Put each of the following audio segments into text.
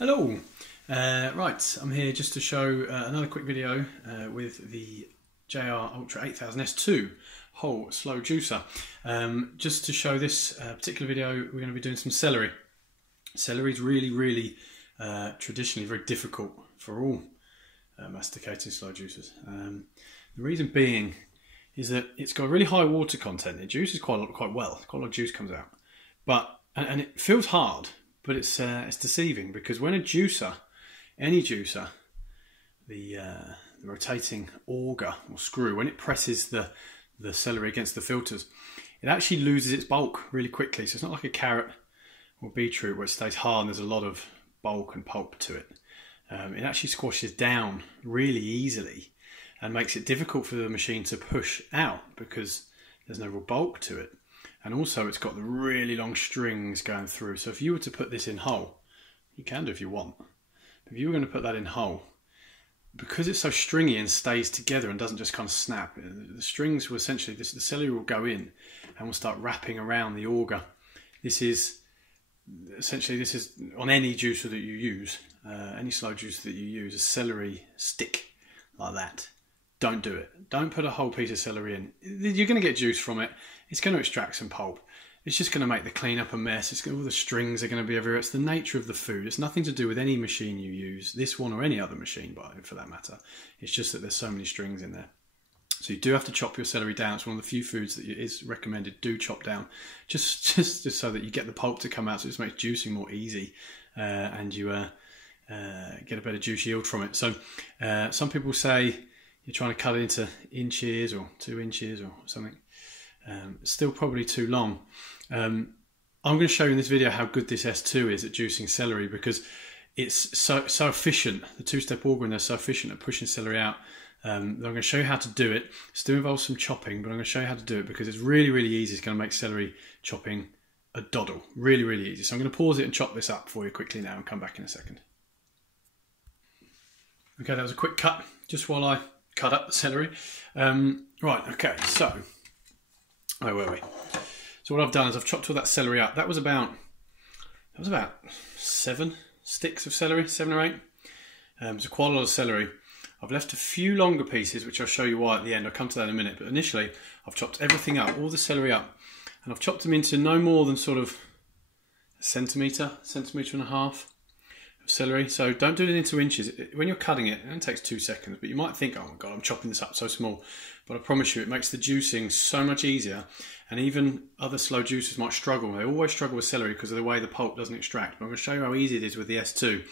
Hello! Right, I'm here just to show another quick video with the JR Ultra 8000S2 whole slow juicer. Just to show this particular video, we're going to be doing some celery. Celery is really traditionally very difficult for all masticating slow juicers. The reason being is that it's got a really high water content. It juices quite well. Quite a lot of juice comes out, and it feels hard. But it's deceiving, because when a juicer, any juicer, the rotating auger or screw, when it presses the celery against the filters, it actually loses its bulk really quickly. So it's not like a carrot or beetroot where it stays hard and there's a lot of bulk and pulp to it. It actually squashes down really easily and makes it difficult for the machine to push out because there's no real bulk to it. And also it's got the really long strings going through. So if you were to put this in whole, you can do if you want. If you were going to put that in whole, because it's so stringy and stays together and doesn't just kind of snap, the strings will essentially, the celery will go in and will start wrapping around the auger. This is on any juicer that you use, any slow juicer that you use, a celery stick like that. Don't do it. Don't put a whole piece of celery in. You're going to get juice from it. It's going to extract some pulp. It's just going to make the cleanup a mess. All the strings are going to be everywhere. It's the nature of the food. It's nothing to do with any machine you use, this one or any other machine, for that matter. It's just that there's so many strings in there. So you do have to chop your celery down. It's one of the few foods that is recommended. Do chop down, just so that you get the pulp to come out. So it just makes juicing more easy, and you get a better juice yield from it. So some people say you're trying to cut it into inches or 2 inches or something. Still probably too long. I'm going to show you in this video how good this S2 is at juicing celery, because it's so efficient. The two-step auger in there is so efficient at pushing celery out. I'm going to show you how to do it. It still involves some chopping, but I'm going to show you how to do it because it's really easy. It's going to make celery chopping a doddle. Really easy. So I'm going to pause it and chop this up for you quickly now and come back in a second. Okay, that was a quick cut just while I cut up the celery. Right, okay, so where were we? So what I've done is I've chopped all that celery up. That was about 7 sticks of celery, 7 or 8. So quite a lot of celery. I've left a few longer pieces, which I'll show you why at the end. I'll come to that in a minute. But initially, I've chopped everything up, all the celery up, and I've chopped them into no more than sort of a centimetre and a half of celery. So don't do it into inches. When you're cutting it, it only takes 2 seconds, but you might think, oh my God, I'm chopping this up so small. But I promise you, it makes the juicing so much easier. And even other slow juicers might struggle. They always struggle with celery because of the way the pulp doesn't extract. But I'm going to show you how easy it is with the S2.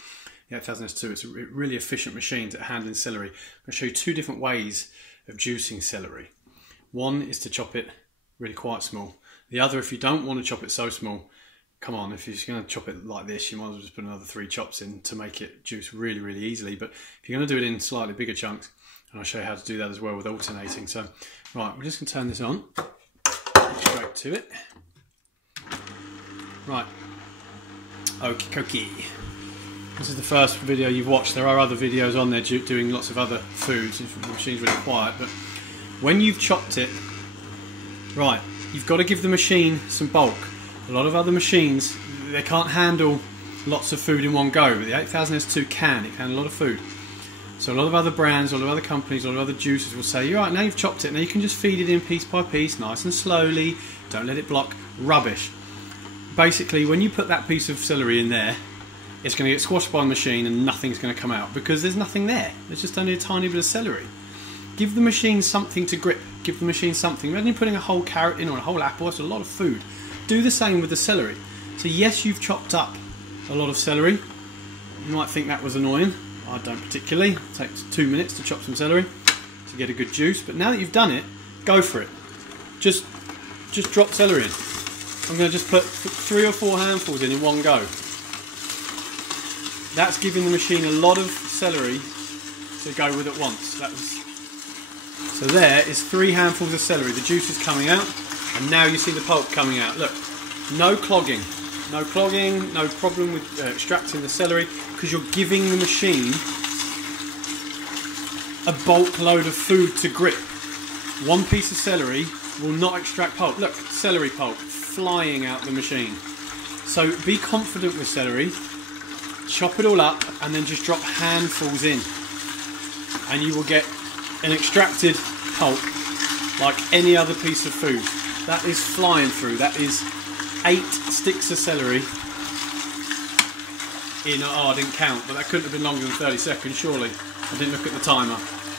The 8000S2, it's a really efficient machine at handling celery. I'm going to show you 2 different ways of juicing celery. One is to chop it really quite small. The other, if you don't want to chop it so small, come on, if you're just going to chop it like this, you might as well just put another 3 chops in to make it juice really easily. But if you're going to do it in slightly bigger chunks, and I'll show you how to do that as well with alternating. So, right, we're just going to turn this on. Straight to it. Right. Okay. This is the first video you've watched. There are other videos on there doing lots of other foods. The machine's really quiet, but when you've chopped it, right, you've got to give the machine some bulk. A lot of other machines, they can't handle lots of food in one go, but the 8000S2 can. It can handle a lot of food. So a lot of other brands, a lot of other companies, a lot of other juicers will say, you're right, now you've chopped it, now you can just feed it in piece by piece, nice and slowly, don't let it block. Rubbish. Basically, when you put that piece of celery in there, it's going to get squashed by the machine and nothing's going to come out because there's nothing there. There's just only a tiny bit of celery. Give the machine something to grip. Give the machine something. Rather than putting a whole carrot in or a whole apple, that's a lot of food. Do the same with the celery. So yes, you've chopped up a lot of celery. You might think that was annoying. I don't particularly. It takes 2 minutes to chop some celery to get a good juice. But now that you've done it, go for it. Just drop celery in. I'm going to just put 3 or 4 handfuls in one go. That's giving the machine a lot of celery to go with at once. So there is 3 handfuls of celery. The juice is coming out, and now you see the pulp coming out. Look, no clogging. No clogging, no problem with extracting the celery, because you're giving the machine a bulk load of food to grip. One piece of celery will not extract pulp. Look, celery pulp flying out the machine. So be confident with celery. chop it all up and then just drop handfuls in, and you will get an extracted pulp like any other piece of food. That is flying through. That is 8 sticks of celery in, I didn't count, but that couldn't have been longer than 30 seconds, surely. I didn't look at the timer.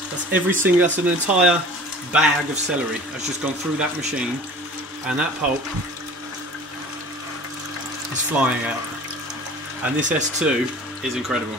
That's an entire bag of celery has just gone through that machine, and that pulp is flying out. And this S2 is incredible.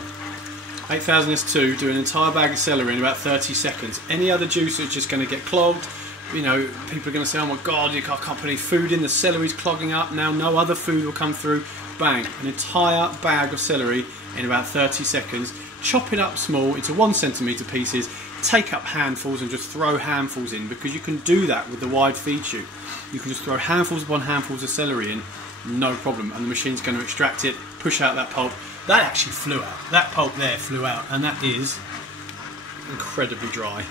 8000 S2 do an entire bag of celery in about 30 seconds. Any other juice is just going to get clogged. You know, people are going to say, oh my god, you can't put any food in, the celery's clogging up, now no other food will come through. Bang, an entire bag of celery in about 30 seconds. Chop it up small into 1 centimetre pieces, take up handfuls and just throw handfuls in, because you can do that with the wide feed chute. You can just throw handfuls upon handfuls of celery in, no problem, and the machine's going to extract it, push out that pulp. That actually flew out. That pulp there flew out, and that is incredibly dry.